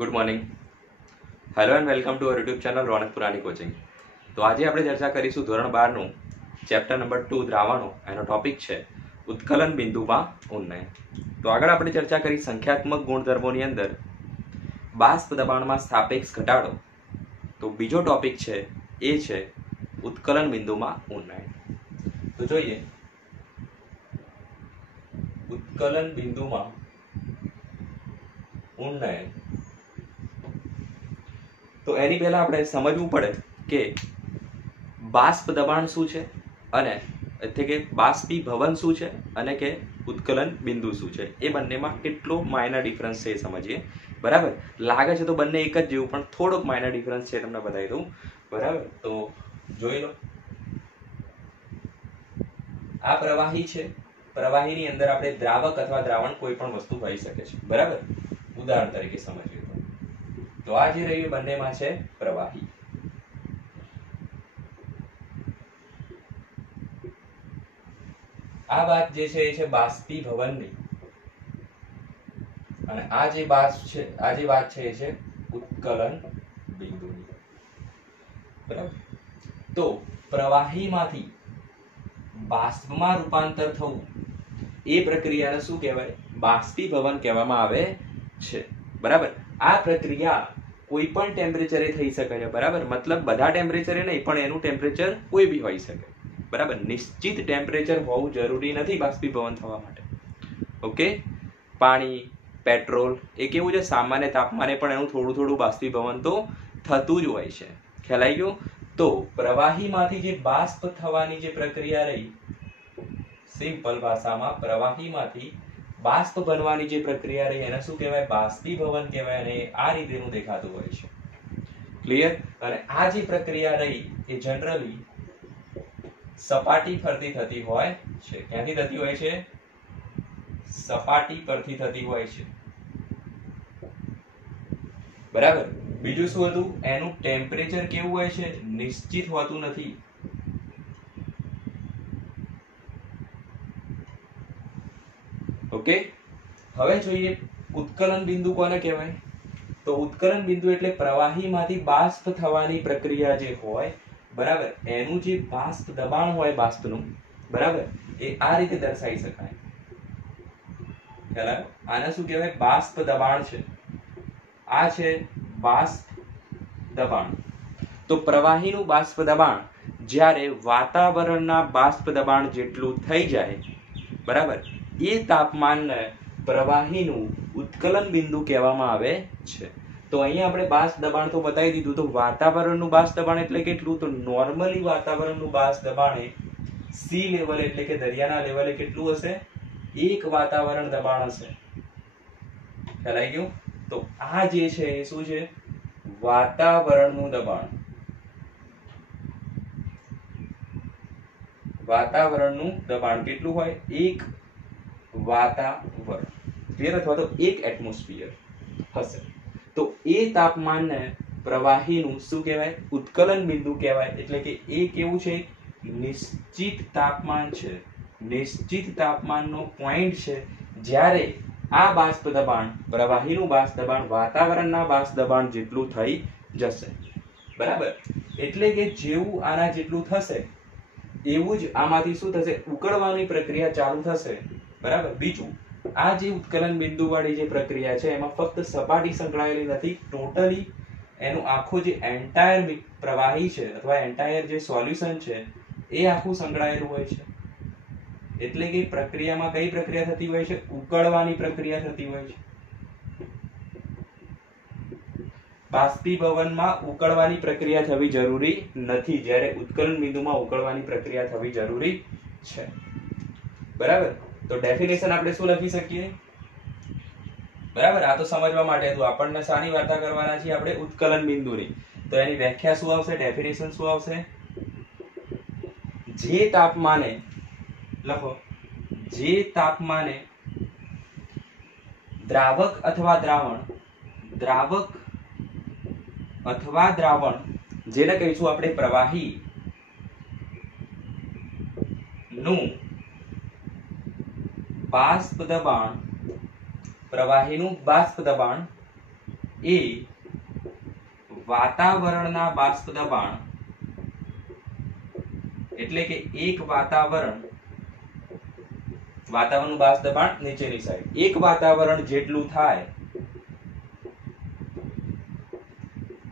Good morning. Hello and welcome to our YouTube channel Ronak Purani coaching. તો આજે આપણે ચર્ચા કરીશું ધોરણ 12નું ચેપ્ટર નંબર 2 દ્રાવણો. એનો ટોપિક છે ઉત્કલન બિંદુમાં ઉન્નયન. તો આગળ આપણે ચર્ચા કરી સંખ્યાત્મક ગુણધર્મોની અંદર બાષ્પ દબાણમાં સાપેક્ષ ઘટાડો. તો બીજો ટોપિક છે એ છે ઉત્કલન બિંદુમાં ઉન્નયન. તો જોઈએ ઉત્કલન બિંદુમાં ઉન્નયન. તો એની પહેલા આપણે સમજવું પડે કે બાષ્પ દબાણ શું છે અને એટલે કે બાષ્પીભવન શું છે અને કે ઉત્કલન બિંદુ શું છે. એ બંનેમાં કેટલો માઇનર ડિફરન્સ છે એ સમજીએ. બરાબર, લાગે છે તો બંને એક જ જેવું, પણ થોડોક માઇનર ડિફરન્સ છે, તમને બતાવી દઉં. બરાબર, તો જોઈ લો. આ પ્રવાહી છે. પ્રવાહીની અંદર આપણે દ્રાવક અથવા દ્રાવણ કોઈ પણ વસ્તુ હોઈ શકે છે. બરાબર, ઉદાહરણ તરીકે સમજીએ તો આ જે રહ્યું બંનેમાં છે પ્રવાહી. આ વાત જે છે એ છે બાષ્પીભવનની, અને આ જે વાત છે એ છે ઉત્કલન બિંદુની. બરાબર, તો પ્રવાહીમાંથી બાષ્પમાં રૂપાંતર થવું એ પ્રક્રિયાને શું કહેવાય? બાષ્પીભવન કહેવામાં આવે છે. બરાબર, આ પ્રક્રિયા કોઈ પણ ટેમ્પરેચરે થઈ શકે છે. બરાબર, મતલબ બધા ટેમ્પરેચરે નહીં, પણ એનું ટેમ્પરેચર કોઈ બી હોઈ શકે. બરાબર, નિશ્ચિત ટેમ્પરેચર હોવું જરૂરી નથી બાષ્પીભવન થવા માટે. ઓકે, પાણી, પેટ્રોલ એ કેવું છે, સામાન્ય તાપમાને પણ એનું થોડું થોડું બાષ્પીભવન તો થતું જ હોય છે. ખ્યાલ આવી ગયો? તો પ્રવાહીમાંથી જે બાષ્પ થવાની જે પ્રક્રિયા રહી, સિમ્પલ ભાષામાં પ્રવાહીમાંથી બાષ્પ બનવાની જે પ્રક્રિયા રહી એને શું કહેવાય? બાષ્પીભવન કહેવાય. અને આ રીતેનું દેખાતું હોય છે. ક્લિયર? અને આ જે પ્રક્રિયા રહી એ જનરલી સપાટી પરથી થતી હોય છે. ક્યાંથી થતી હોય છે? સપાટી પરથી થતી હોય છે. બરાબર, બીજું શું હતું? એનું ટેમ્પરેચર કેવું હોય છે? નિશ્ચિત હોતું નથી. ઓકે, હવે જોઈએ ઉત્કલન બિંદુ કોને કહેવાય? તો ઉત્કલન બિંદુ એટલે પ્રવાહીમાંથી બાષ્પ થવાની પ્રક્રિયા જે હોય, બરાબર, એનું જે બાષ્પ દબાણ હોય બાષ્પનું, બરાબર, એ આ રીતે દર્શાવી શકાય. ખ્યાલ આવ્યો? આને શું કહેવાય? બાષ્પ દબાણ છે. આ છે બાષ્પ દબાણ. તો પ્રવાહીનું બાષ્પ દબાણ જ્યારે વાતાવરણના બાષ્પ દબાણ જેટલું થઈ જાય, બરાબર, એ તાપમાનને પ્રવાહીનું ઉત્કલન બિંદુ કહેવામાં આવે છે. તો અહીંયા આપણે બાષ્પ દબાણ તો બતાવી દીધું. તો વાતાવરણનું બાષ્પ દબાણ એટલે કેટલું? તો નોર્મલી વાતાવરણનું બાષ્પ દબાણ એ સી લેવલ એટલે કે દરિયાના લેવલે કેટલું હશે? 1 વાતાવરણ દબાણ હશે. ખ્યાલ આવી ગયો? તો આ જે છે એ શું છે? વાતાવરણનું દબાણ. વાતાવરણનું દબાણ કેટલું હોય? 1 વાતાવરણ. ક્લિયર? અથવા તો 1 એટમોસ્ફિયર હશે. તો એ તાપમાનને પ્રવાહીનું શું કહેવાય? ઉત્કલન બિંદુ કહેવાય. એટલે કે એ કેવું છે? નિશ્ચિત તાપમાન છે. નિશ્ચિત તાપમાનનો પોઈન્ટ છે જ્યારે આ બાષ્પ દબાણ, પ્રવાહીનું બાષ્પ દબાણ વાતાવરણના બાષ્પ દબાણ જેટલું થઈ જશે. બરાબર, એટલે કે જેવું આના જેટલું થશે એવું જ આમાંથી શું થશે? ઉકળવાની પ્રક્રિયા ચાલુ થશે. બરાબર, બીજું આ જે ઉત્કલન બિંદુ વાળી જે પ્રક્રિયા છે એમાં ફક્ત સપાટી સંકળાયેલી નથી, ટોટલી એનું આખું જે એન્ટાયર પ્રવાહી છે અથવા એન્ટાયર જે સોલ્યુશન છે એ આખું સંકળાયેલું હોય છે. એટલે કે પ્રક્રિયામાં કઈ પ્રક્રિયા થતી હોય છે? ઉકળવાની પ્રક્રિયા થતી હોય છે. બાષ્પીભવનમાં ઉકળવાની પ્રક્રિયા થવી જરૂરી નથી, જ્યારે ઉત્કલન બિંદુમાં ઉકળવાની પ્રક્રિયા થવી જરૂરી છે. બરાબર, તો ડેફિનેશન આપણે શું લખી શકીએ? બરાબર, આ તો સમજવા માટે હતું. આપણને શાની વાર્તા કરવાના છીએ આપણે? ઉત્કલન બિંદુની. તો એની વ્યાખ્યા શું આવશે? ડેફિનેશન શું આવશે? જે તાપમાને, લખો, જે તાપમાને દ્રાવક અથવા દ્રાવણ જેને કહીશું આપણે પ્રવાહી નું બાષ્પ દબાણ, પ્રવાહીનું બાષ્પ દબાણ એ વાતાવરણના બાષ્પ દબાણ એટલે કે એક વાતાવરણનું બાષ્પ દબાણ નીચેની સાઈડ એક વાતાવરણ જેટલું થાય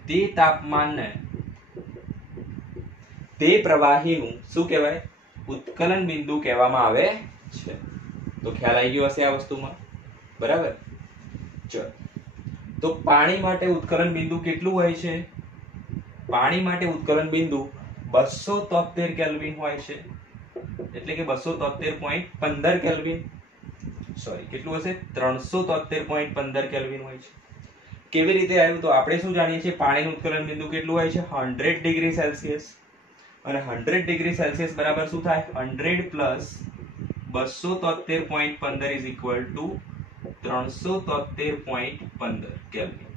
તે તાપમાનને તે પ્રવાહીનું શું કહેવાય? ઉત્કલન બિંદુ કહેવામાં આવે છે. તો ખ્યાલ આવી ગયો હશે આ વસ્તુમાં, બરાબર? ચલો, તો પાણી માટે ઉત્કલન બિંદુ કેટલું હોય છે? પાણી માટે ઉત્કલન બિંદુ 273 કેલ્વિન હોય છે, એટલે કે 273.15 કેલ્વિન. સોરી, કેટલું હશે? 373.15 કેલ્વિન હોય છે. કેવી રીતે આવ્યું? તો આપણે શું જાણીએ છીએ? પાણીનું ઉત્કલન બિંદુ કેટલું હોય છે? 100 ડિગ્રી સેલ્સિયસ. અને 100 ડિગ્રી સેલ્સિયસ બરાબર શું થાય? 100 plus 273.15 is equal to 373.15 kelvin.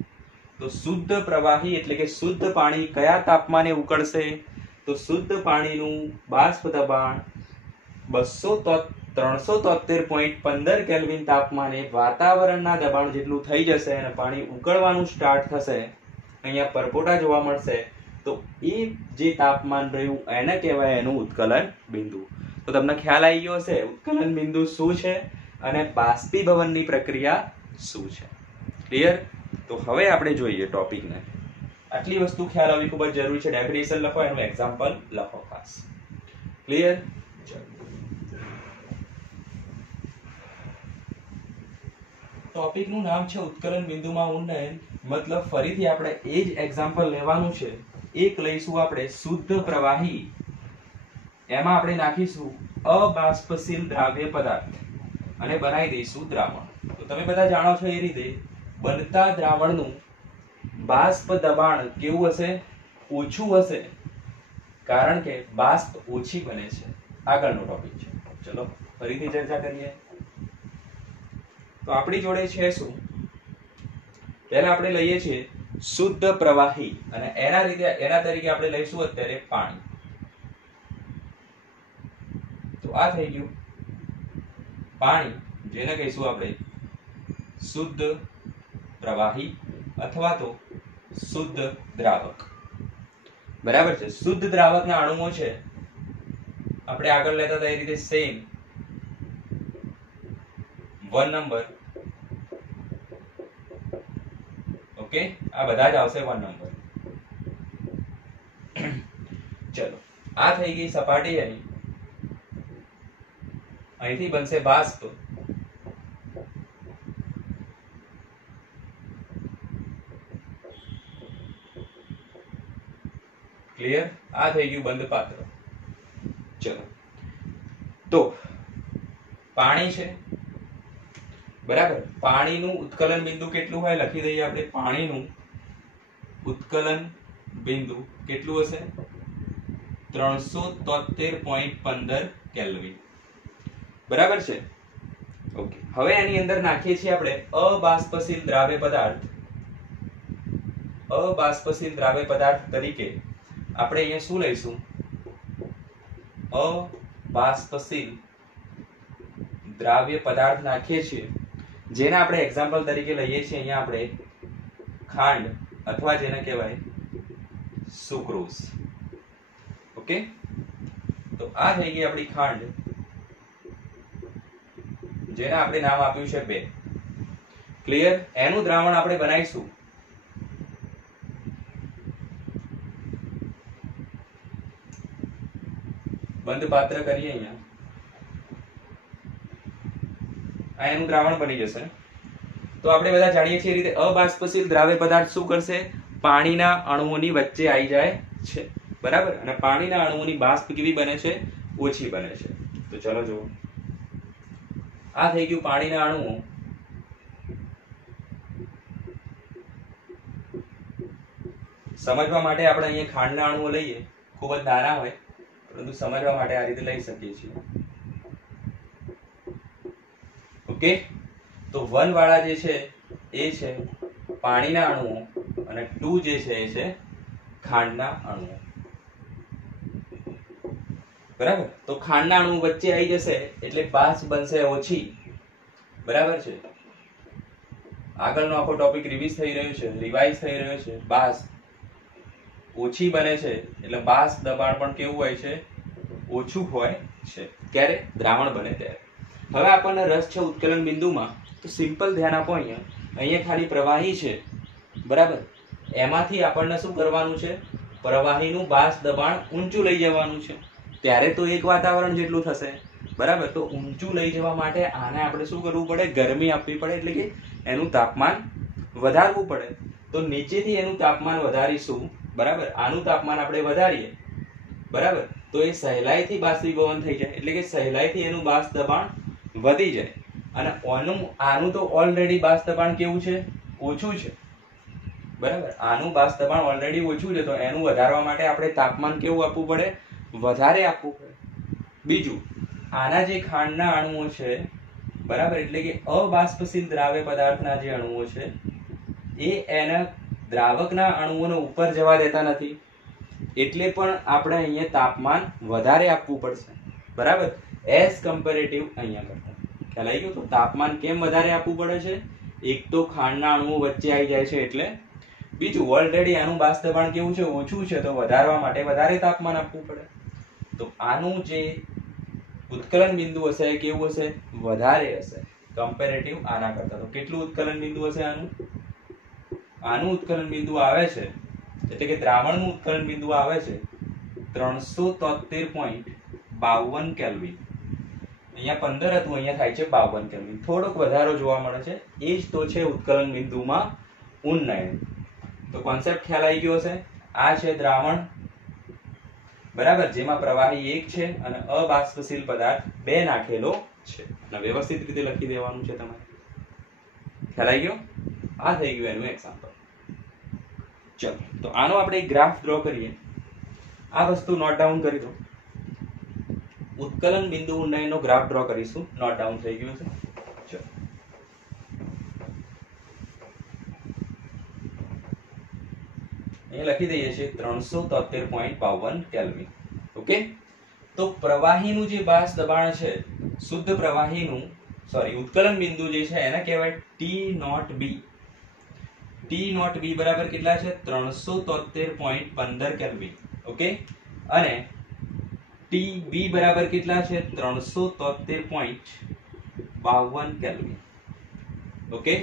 તો શુદ્ધ પ્રવાહી એટલે કે શુદ્ધ પાણી કયા તાપમાને ઉકળશે? તો શુદ્ધ પાણીનું બાષ્પ દબાણ 373.15 કેલ્વિન તાપમાને વાતાવરણના દબાણ જેટલું થઈ જશે અને પાણી ઉકળવાનું સ્ટાર્ટ થશે. અહીંયા પરપોટા જોવા મળશે. તો એ જે તાપમાન રહ્યું એને કહેવાય એનું ઉત્કલન બિંદુ. તો તમને ખ્યાલ આવી ગયો હશે ઉત્કલન બિંદુ શું છે અને બાષ્પીભવનની પ્રક્રિયા શું છે. ક્લિયર? તો હવે આપણે જોઈએ ટોપિકને. આટલી વસ્તુ ખ્યાલ આવવી ખૂબ જ જરૂરી છે. ડેફિનેશન લખો, એનું એક્ઝામ્પલ લખો ખાસ. ક્લિયર? ટોપિકનું નામ છે ઉત્કલન બિંદુમાં ઉન્નયન. મતલબ ફરીથી આપણે એ જ એક્ઝામ્પલ લેવાનું છે. એક લઈશું આપણે શુદ્ધ પ્રવાહી, એમાં આપણે નાખીશું અબાષ્પશીલ દ્રાવ્ય પદાર્થ અને બનાવી દઈશું દ્રાવણ. તો તમે બધા જાણો છો એ રીતે બનતા દ્રાવણનું બાષ્પ દબાણ કેવું હશે? ઓછું હશે, કારણ કે બાષ્પ ઓછી બને છે. આગળનો ટોપિક છે. ચલો ફરીથી ચર્ચા કરીએ. તો આપણી જોડે છે શું? પહેલા આપણે લઈએ છીએ શુદ્ધ પ્રવાહી અને એના તરીકે આપણે લઈશું અત્યારે પાણી. તો આ થઈ ગયું પાણી, જેને કહીશું આપણે શુદ્ધ પ્રવાહી અથવા તો શુદ્ધ દ્રાવક. બરાબર છે? શુદ્ધ દ્રાવકના અણુઓ છે આપણે આગળ લેતા હતા એ રીતે સેમ 1 નંબર. ઓકે, આ બધા જ આવશે 1 નંબર. ચલો, આ થઈ ગઈ સપાટી એની. અહીંથી બનશે બાષ્પ. ક્લિયર? આ થઈ ગયું બંધ પાત્ર. ચલો, તો પાણી છે, બરાબર? પાણીનું ઉત્કલન બિંદુ કેટલું હોય લખી દઈએ આપણે. પાણીનું ઉત્કલન બિંદુ કેટલું હશે? 373.15 કેલ્વિન. બરાબર છે? ઓકે, હવે એની અંદર નાખીએ છીએ આપણે અબાષ્પશીલ દ્રાવ્ય પદાર્થ. અબાષ્પશીલ દ્રાવ્ય પદાર્થ તરીકે આપણે અહીંયા શું લઈશું? અબાષ્પશીલ દ્રાવ્ય પદાર્થ નાખીએ છીએ, જેને આપણે એક્ઝામ્પલ તરીકે લઈએ છીએ અહીંયા આપણે ખાંડ અથવા જેને કહેવાય સુક્રોઝ. ઓકે, તો આ થઈ ગઈ આપણી ખાંડ, જેને આપણે નામ આપ્યું છે 2. ક્લિયર? એનું દ્રાવણ આપણે બનાવીશું. બંધ પાત્ર કરીએ અહીંયા. આ એનું દ્રાવણ બની જશે. તો આપણે બધા જાણીએ છીએ એ રીતે અબાષ્પશીલ દ્રાવ્ય પદાર્થ શું કરશે? પાણીના અણુઓની વચ્ચે આવી જાય છે. બરાબર? અને પાણીના અણુઓની બાષ્પ કેવી બને છે? ઓછી બને છે. તો ચલો જુઓ, આ થઈ ગયું પાણીના અણુઓ. સમજવા માટે આપણે અહીંયા ખાંડના અણુઓ લઈએ. ખૂબ જ નાના હોય, પરંતુ સમજવા માટે આ રીતે લઈ શકીએ છીએ. ઓકે, તો 1 વાળા જે છે એ છે પાણીના અણુઓ અને 2 જે છે એ છે ખાંડના અણુઓ. બરાબર? તો ખાંડના અણુ વચ્ચે આવી જશે એટલે બાષ્પ બનશે ઓછી. બરાબર છે? આગળનો આખો ટોપિક રિવાઇઝ થઈ રહ્યો છે. બાષ્પ ઓછી બને છે એટલે બાષ્પ દબાણ પણ કેવું હોય છે? ઓછું હોય છે. ક્યારે? દ્રાવણ બને ત્યારે. હવે આપણને રસ છે ઉત્કલન બિંદુમાં, તો સિમ્પલ ધ્યાન આપો. અહીંયા ખાલી પ્રવાહી છે, બરાબર? એમાંથી આપણને શું કરવાનું છે? પ્રવાહીનું બાષ્પ દબાણ ઊંચું લઈ જવાનું છે. ત્યારે તો એક વાતાવરણ જેટલું થશે, બરાબર? તો ઊંચું લઈ જવા માટે આને આપણે શું કરવું પડે? ગરમી આપવી પડે, એટલે કે એનું તાપમાન વધારવું પડે. તો નીચેથી એનું તાપમાન વધારીશું, બરાબર? આનું તાપમાન આપણે વધારીએ, બરાબર? તો એ સહેલાઈથી બાષ્પીભવન થઈ જાય, એટલે કે સહેલાઈથી એનું બાષ્પ દબાણ વધી જાય. અને આનું તો ઓલરેડી બાષ્પ દબાણ કેવું છે? ઓછું છે, બરાબર? આનું બાષ્પ દબાણ ઓલરેડી ઓછું છે, તો એનું વધારવા માટે આપણે તાપમાન કેવું આપવું પડે? વધારે આપવું પડે. બીજું, આના જે ખાંડના અણુઓ છે, બરાબર, એટલે કે અબાષ્પશીલ દ્રાવ્ય પદાર્થના જે અણુઓ છે એ એના દ્રાવકના અણુઓને ઉપર જવા દેતા નથી, એટલે પણ આપણે અહીંયા તાપમાન વધારે આપવું પડશે, બરાબર? એઝ કમ્પેરેટિવ અહીંયા કરતા. ખ્યાલ આવી ગયો? તો તાપમાન કેમ વધારે આપવું પડે છે? એક તો ખાંડના અણુઓ વચ્ચે આવી જાય છે એટલે. બીજું, ઓલરેડી આનું બાષ્પ દબાણ કેવું છે? ઓછું છે, તો વધારવા માટે વધારે તાપમાન આપવું પડે. તો આનું જે ઉત્કલન બિંદુ હશે એ કેવું હશે? વધારે હશે કમ્પેરેટિવ આના કરતા. તો કેટલું ઉત્કલન બિંદુ હશે આનું? આનું ઉત્કલન બિંદુ આવે છે, એટલે કે દ્રાવણનું ઉત્કલન બિંદુ આવે છે 373.52 કેલ્વિન. અહીંયા 15 હતું, અહીંયા થાય છે 52 કેલ્વિન. થોડોક વધારો જોવા મળે છે. એ જ તો છે ઉત્કલન બિંદુમાં ઉન્નયન. તો કોન્સેપ્ટ ખ્યાલ આવી ગયો હશે. આ છે દ્રાવણ, બરાબર, જેમાં પ્રવાહી એક છે અને અબાષ્પશીલ પદાર્થ 2 નાખેલો છે. અને વ્યવસ્થિત રીતે લખી દેવાનું છે તમારે. ખ્યાલ આવી ગયો? આ થઈ ગયું એનું એક્ઝામ્પલ. ચલો, તો આનો આપણે એક ગ્રાફ ડ્રો કરીએ. આ વસ્તુ નોટ ડાઉન કરી દો. ઉત્કલન બિંદુ ઉન્નયનનો ગ્રાફ ડ્રો કરીશું. નોટ ડાઉન થઈ ગયું છે. ચલો, અહીંયા લખી દઈએ છીએ 373.52 કેલ્વિન. ઓકે. તો પ્રવાહીનું જે બાષ્પ દબાણ છે, શુદ્ધ પ્રવાહીનું, ઉત્કલન બિંદુ જે છે એને કહેવાય T0B. T0B બરાબર કેટલા છે? 373.15 કેલ્વિન. ઓકે. અને TB બરાબર કેટલા છે? 373.52 કેલ્વિન. ઓકે.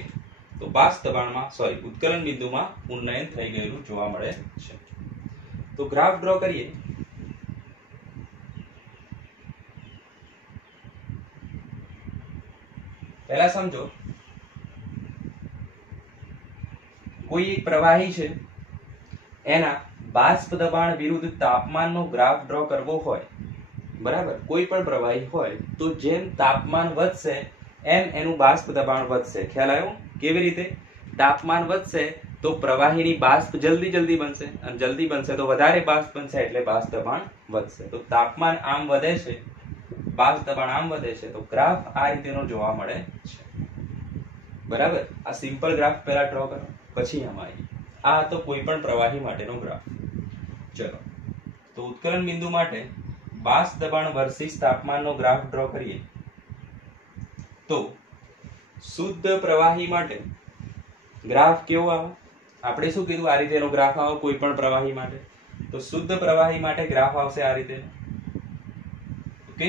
તો બાષ્પ દબાણમાં ઉત્કલન બિંદુમાં ઉન્નયન થઈ ગયેલું જોવા મળે છે. તો ગ્રાફ ડ્રો કરીએ. પહેલા સમજો, કોઈ એક પ્રવાહી છે, એના બાષ્પ દબાણ વિરુદ્ધ તાપમાનનો ગ્રાફ ડ્રો કરવો હોય, બરાબર? કોઈ પણ પ્રવાહી હોય તો જેમ તાપમાન વધશે એમ એનું બાષ્પ દબાણ વધશે. ખ્યાલ આવ્યો? કેવી રીતે? તાપમાન વધશે તો પ્રવાહીની બાષ્પ જલ્દી બનશે, અને જલ્દી બનશે તો વધારે બાષ્પ બનશે, એટલે બાષ્પ દબાણ વધશે. તો તાપમાન આમ વધે છે, બાષ્પ દબાણ આમ વધે છે, તો ગ્રાફ આ રીતેનો જોવા મળે છે, બરાબર? આ સિમ્પલ ગ્રાફ પહેલા ડ્રો કરો, પછી આમાં આ તો કોઈ પણ પ્રવાહી માટેનો ગ્રાફ. ચલો, તો ઉત્કલન બિંદુ માટે બાષ્પ દબાણ વર્સિસ તાપમાનનો ગ્રાફ ડ્રો કરીએ. તો શુદ્ધ પ્રવાહી માટે ગ્રાફ કેવો આવે? આપણે શું કીધું? આ રીતેનો ગ્રાફ આવે કોઈ પણ પ્રવાહી માટે. તો શુદ્ધ પ્રવાહી માટે ગ્રાફ આવશે આ રીતે. ઓકે,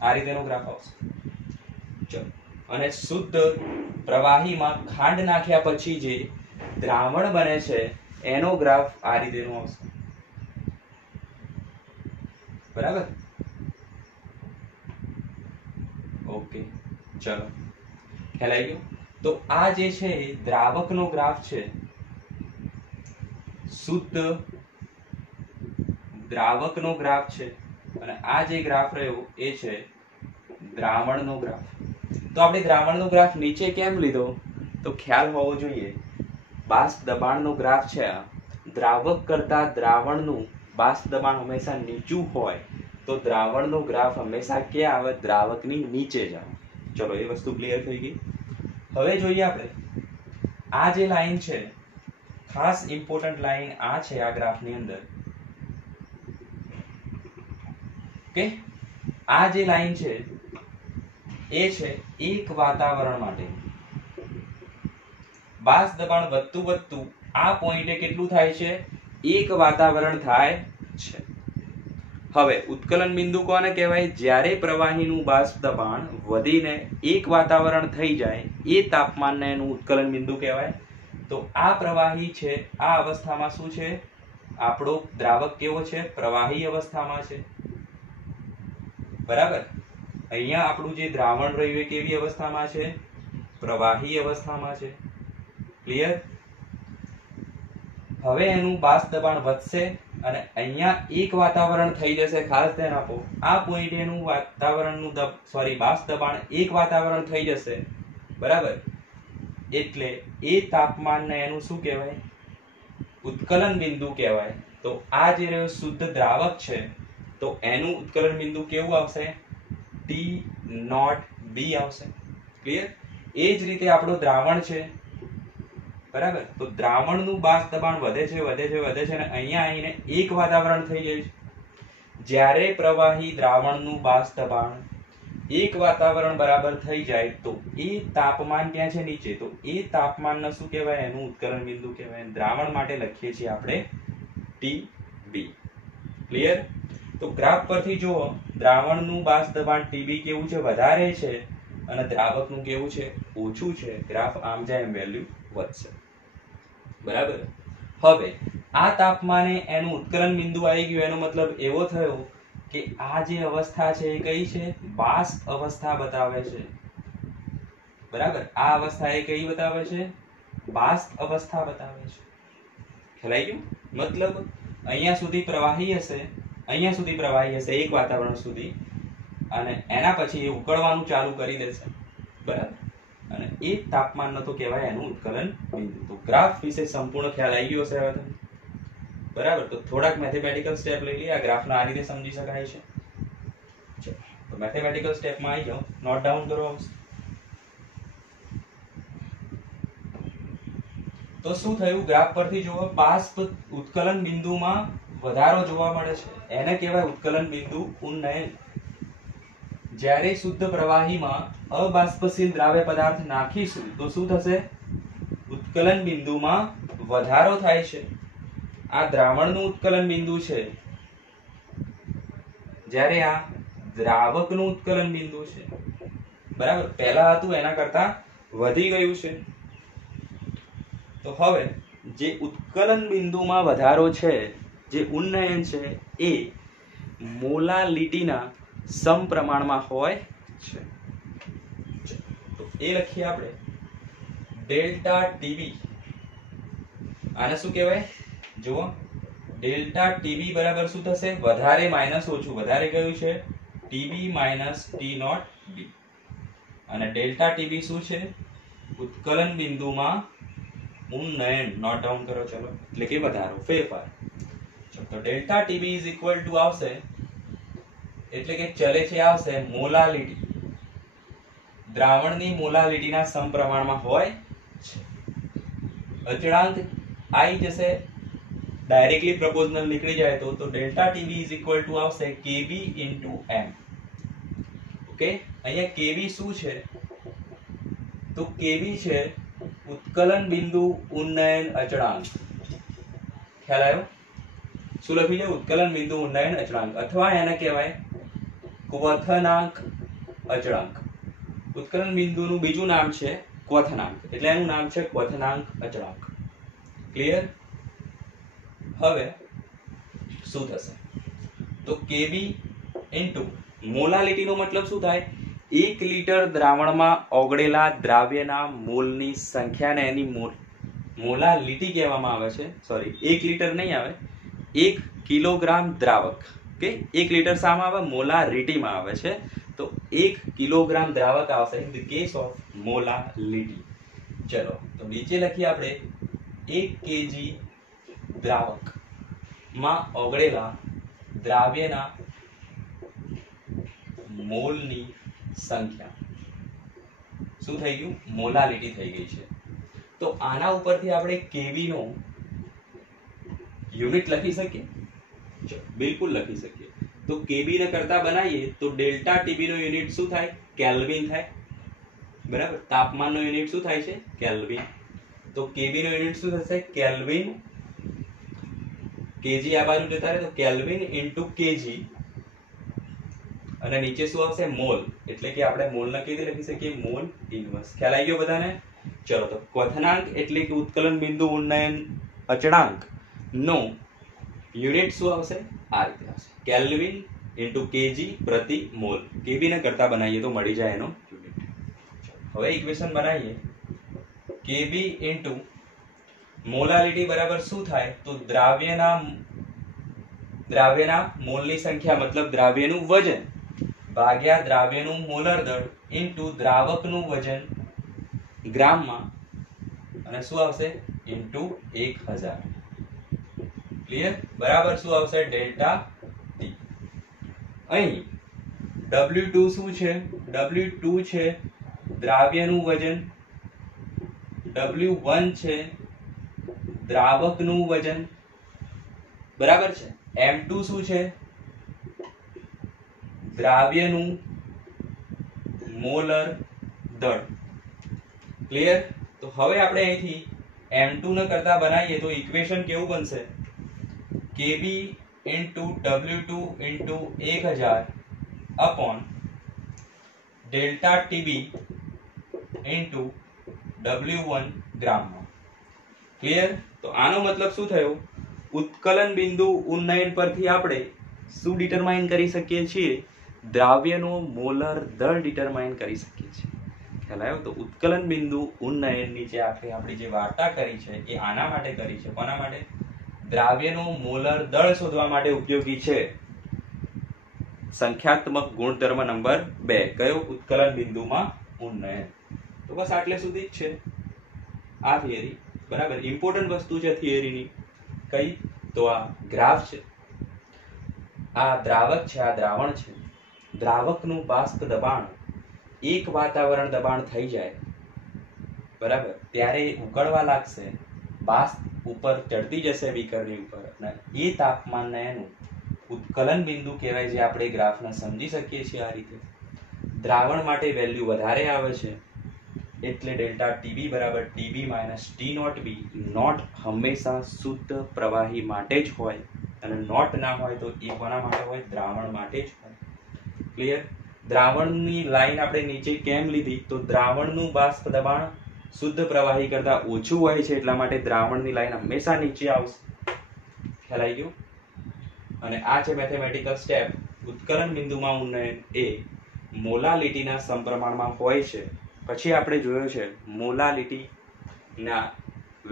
આ રીતેનો ગ્રાફ આવશે. ચલો, અને શુદ્ધ પ્રવાહીમાં ખાંડ નાખ્યા પછી જે દ્રાવણ બને છે એનો ગ્રાફ આ રીતેનો આવશે, બરાબર? ઓકે, ચલો, ખ્યાલ આવી ગયો? તો આ જે છે દ્રાવકનો ગ્રાફ છે, શુદ્ધ દ્રાવકનો ગ્રાફ છે, અને આ જે ગ્રાફ રહ્યો એ છે દ્રાવણનો ગ્રાફ. તો આપણે દ્રાવણનો ગ્રાફ નીચે કેમ લીધો? તો ખ્યાલ હોવો જોઈએ, બાષ્પ દબાણનો ગ્રાફ છે આ. દ્રાવક કરતા દ્રાવણનું બાષ્પ દબાણ હંમેશા નીચું હોય, તો દ્રાવણનો ગ્રાફ હંમેશા ક્યાં આવે? દ્રાવકની નીચે જ આવે. ચલો, એ વસ્તુ ક્લિયર થઈ ગઈ. હવે જોઈએ આપણે આ જે લાઈન છે, ખાસ ઇમ્પોર્ટન્ટ લાઈન આ છે આ ગ્રાફની અંદર. ઓકે, આ જે લાઈન છે એ છે એક વાતાવરણ માટે બાષ્પ દબાણ વધતું વધતું આ પોઈન્ટે કેટલું થાય છે? એક વાતાવરણ થાય છે. હવે ઉત્કલન બિંદુ કોને કહેવાય? જ્યારે પ્રવાહીનું બાષ્પ દબાણ વધીને એક વાતાવરણ થઈ જાય એ તાપમાનને એનું ઉત્કલન બિંદુ કહેવાય. તો આ પ્રવાહી છે, આ અવસ્થામાં શું છે? આપણો દ્રાવક કેવો છે? પ્રવાહી અવસ્થામાં છે. બરાબર. અહીંયા આપણું જે દ્રાવણ રહ્યું એ કેવી અવસ્થામાં છે? પ્રવાહી અવસ્થામાં છે. ક્લિયર? હવે એનું બાષ્પ દબાણ વધશે અને અહીંયા એક વાતાવરણ થઈ જશે. ખાસ ધ્યાન આપો, આ પોઈન્ટ એનું વાતાવરણનું બાષ્પ દબાણ એક વાતાવરણ થઈ જશે. બરાબર. એટલે એ તાપમાનને એનું શું કહેવાય? ઉત્કલન બિંદુ કહેવાય. તો આ જે રહ્યો શુદ્ધ દ્રાવક છે તો એનું ઉત્કલન બિંદુ કેવું આવશે? T0B આવશે. ક્લિયર? એ જ રીતે આપણું દ્રાવણ છે. બરાબર. તો દ્રાવણનું બાષ્પ દબાણ વધે છે અને અહીંયા આવીને એક વાતાવરણ થઈ જાય છે. જ્યારે પ્રવાહી દ્રાવણનું બાષ્પ દબાણ એક વાતાવરણ બરાબર થઈ જાય તો એ તાપમાન ક્યાં છે? નીચે. તો એ તાપમાનને શું કહેવાય? એનું ઉત્કલન બિંદુ કહેવાય. દ્રાવણ માટે લખીએ છીએ આપણે TB. ક્લિયર? તો ગ્રાફ પરથી જુઓ, દ્રાવણનું બાષ્પ દબાણ TB કેવું છે? વધારે છે અને દ્રાવકનું કેવું છે? ઓછું છે. ગ્રાફ આમ જાય એમ વેલ્યુ વધશે. બરાબર. હવે આ તાપમાને એનું ઉત્કલન બિંદુ આવી ગયું. એનો મતલબ એવો થયો કે આ જે અવસ્થા છે એ કઈ છે? બાષ્પ અવસ્થા બતાવે છે. બરાબર. આ અવસ્થા એ કઈ બતાવે છે? બાષ્પ અવસ્થા બતાવે છે. ખ્યાલ ગયું? મતલબ અહીંયા સુધી પ્રવાહી હશે, એક વાતાવરણ સુધી, અને એના પછી એ ઉકળવાનું ચાલુ કરી દેશે. બરાબર. અને એ તાપમાનનો તો કહેવાય એનું ઉત્કલન બિંદુ. તો ગ્રાફ વિશે સંપૂર્ણ ખ્યાલ આવી ગયો હશે હવે તમને. બરાબર. તો થોડાક મેથેમેટિકલ સ્ટેપ લઈ લઈએ. આ ગ્રાફને આ રીતે સમજી શકાય છે. ચલો, તો મેથેમેટિકલ સ્ટેપમાં આવી જાઓ. નોટ ડાઉન કરો. તો શું થયું? ગ્રાફ પરથી જુઓ, બાષ્પ ઉત્કલન બિંદુમાં વધારો જોવા મળે છે. એને કહેવાય ઉત્કલન બિંદુ ઉન્નયન. જ્યારે શુદ્ધ પ્રવાહીમાં અબાષ્પશીલ દ્રાવ્ય પદાર્થ નાખીશું તો શું થશે? ઉત્કલન બિંદુમાં વધારો થાય છે. આ દ્રાવણનું ઉત્કલન બિંદુ છે, જ્યારે આ દ્રાવકનું ઉત્કલન બિંદુ છે. બરાબર. પહેલા હતું એના કરતા વધી ગયું છે. તો હવે જે ઉત્કલન બિંદુમાં વધારો છે, જે ઉન્નયન છે, એ મોલાલિટીના સમપ્રમાણમાં હોય છે. તો એ લખીએ આપણે ડેલ્ટા ટીબી. આને શું કહેવાય? જુઓ, ડેલ્ટા ટીબી બરાબર શું થશે? વધારે માઇનસ ઓછું. વધારે કયું છે? TB minus T0B. અને ડેલ્ટા ટીબી શું છે? ઉત્કલન બિંદુમાં ઉન્નયન. નોટ ડાઉન કરો. ચલો, એટલે કે વધારો, ફેરફાર. તો delta TB is equal to આવશે, એટલે કે ચલે છે આવશે મોલાલિટી. દ્રાવણની મોલાલિટીના સમપ્રમાણમાં હોય છે. અચળાંક આવી જશે, ડાયરેક્ટલી પ્રપોઝનલ નીકળી જાય તો delta TB is equal to આવશે KB ઇન્ટુ M. ઓકે. અહીંયા KB શું છે? તો KB છે ઉત્કલન બિંદુ ઉન્નયન અચળાંક. ખ્યાલ આવ્યો? શું લખ્યું છે? ઉત્કલન બિંદુ ઉન્નયન અચળાંક, અથવા એને કહેવાય ક્વથનાંક અચળાંક. ઉત્કલન બિંદુનું બીજું નામ છે ક્વથનાંક, એટલે એનું નામ છે ક્વથનાંક અચળાંક. ક્લિયર? હવે શું થશે? તો KB ઇન્ટુ મોલાલિટીનો મતલબ શું થાય? 1 લીટર દ્રાવણમાં ઓગળેલા દ્રાવ્યના મોલની સંખ્યાને એની મોલાલિટી કહેવામાં આવે છે. સોરી, 1 લીટર નહીં આવે, 1 કિલોગ્રામ દ્રાવક. ઓકે. 1 લીટર શામાં આવે? મોલારિટીમાં આવે છે. તો 1 કિલોગ્રામ દ્રાવક આવશે in the case of molality. ચલો, તો નીચે લખીએ આપણે 1 kg દ્રાવકમાં ઓગળેલા દ્રાવ્યના મોલની સંખ્યા. શું થઈ ગયું? મોલાલિટી થઈ ગઈ છે. તો આના ઉપરથી આપણે KB નો યુનિટ લખી શકીએ? બિલકુલ લખી શકીએ. તો કેબી ને કરતા બનાવીએ તો ડેલ્ટા ટીબી નો યુનિટ શું થાય? કેલ્વિન થાય, બરાબર. તાપમાનનો યુનિટ શું થાય છે? કેલ્વિન. તો કેબી નો યુનિટ શું થશે? કેલ્વિન. કેજી આ બાજુ જતા રહે તો કેલ્વિન ઇન્ટુ કેજી, અને નીચે શું આવશે? મોલ. એટલે કે આપણે મોલ ને કેવી રીતે લખી શકીએ? Mall inverse. ખ્યાલ આવી ગયો બધાને? ચલો, તો ક્વથનાંક એટલે કે ઉત્કલન બિંદુ ઉન્નયન અચળાંક નો યુનિટ શું આવશે? આ રીતે આવશે, કેલ્વિન ઇન્ટુ કેજી પ્રતિ મોલ. કેબી ને કરતા બનાવીએ તો મળી જાય એનો યુનિટ. હવે ઇક્વેશન બનાવીએ. કેબી ઇન્ટુ મોલાલિટી બરાબર શું થાય? તો દ્રાવ્યના મોલની સંખ્યા મતલબ દ્રાવ્યનું વજન ભાગ્યા દ્રાવ્યનું મોલર દળ ઇન્ટુ દ્રાવકનું વજન ગ્રામમાં, અને શું આવશે? ઇન્ટુ 1000. ક્લિયર? બરાબર શું આવશે? Delta T. અહીં W2 શું છે? W2 છે દ્રાવ્યનું વજન, W1 છે દ્રાવકનું વજન, બરાબર છે. M2 શું છે? દ્રાવ્યનું મોલર દળ. ક્લિયર? તો હવે આપણે અહીંથી M2 ને કરતા બનાવીએ તો ઇક્વેશન કેવું બનશે? KB into W2 into 1000 upon delta TB into W1 ગ્રામમાં. ક્લિયર? તો આનો મતલબ શું થયો? ઉત્કલન બિંદુ ઉન્નયન પરથી આપણે શું ડિટરમાઇન કરી શકીએ છીએ? દ્રાવ્યનો મોલર દળ ડિટરમાઇન કરી શકીએ છીએ. ખ્યાલ આવ્યો? તો ઉત્કલન બિંદુ ઉન્નયનની જે આપણી જે વાર્તા કરી છે એ આના માટે કરી છે. કોના માટે? દ્રાવ્યનો મોલર દળ શોધવા માટે ઉપયોગી છે. સંખ્યાત્મક ગુણધર્મ નંબર 2. કયો? ઉત્કલન બિંદુમાં ઉન્નયન. તો બસ આટલે સુધી જ છે આ થિયરી, બરાબર. ઇમ્પોર્ટન્ટ વસ્તુ છે થિયરીની કઈ? તો આ ગ્રાફ છે, આ દ્રાવક છે, આ દ્રાવણ છે. દ્રાવકનું બાષ્પ દબાણ એક વાતાવરણ દબાણ થઈ જાય, બરાબર, ત્યારે ઉકળવા લાગશે, બાષ્પ ઉપર ચડતી જશે બીકરની ઉપર, અને એ તાપમાનને એનું ઉત્કલન બિંદુ કહેવાય, જે આપણે ગ્રાફને સમજી શકીએ છીએ આ રીતે. દ્રાવણ માટે વેલ્યુ વધારે આવે છે એટલે ડેલ્ટા ટીબી બરાબર TB minus T naught B. Naught હંમેશા શુદ્ધ પ્રવાહી માટે જ હોય, અને નોટ ના હોય તો એ કોના માટે હોય? દ્રાવણ માટે જ હોય. ક્લિયર? દ્રાવણની લાઈન આપણે નીચે કેમ લીધી? તો દ્રાવણનું બાષ્પ દબાણ શુદ્ધ પ્રવાહી કરતા ઓછું હોય છે, એટલા માટે દ્રાવણની લાઈન હંમેશા નીચે આવશે. ખ્યાલ આવી ગયો? અને આ છે મેથેમેટિકલ સ્ટેપ. ઉત્કલન બિંદુમાં ઉન્નયન એ મોલાલિટીના સમપ્રમાણમાં હોય છે. પછી આપણે જોયો છે મોલાલિટીના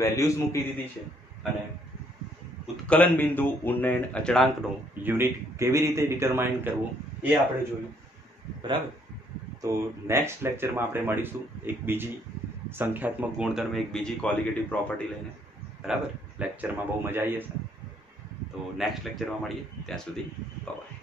વેલ્યુઝ મૂકી દીધી છે, અને ઉત્કલન બિંદુ ઉન્નયન અચળાંકનો યુનિટ કેવી રીતે ડિટરમાઇન કરવું એ આપણે જોયું, બરાબર. તો નેક્સ્ટ લેક્ચરમાં આપણે મળીશું એક બીજી સંખ્યાત્મક ગુણધર્મ, એક બીજી ક્વોલિટેટિવ પ્રોપર્ટી લઈને, બરાબર. લેક્ચરમાં બહુ મજા આવી હશે. તો નેક્સ્ટ લેક્ચરમાં મળીએ. ત્યાં સુધી બાય.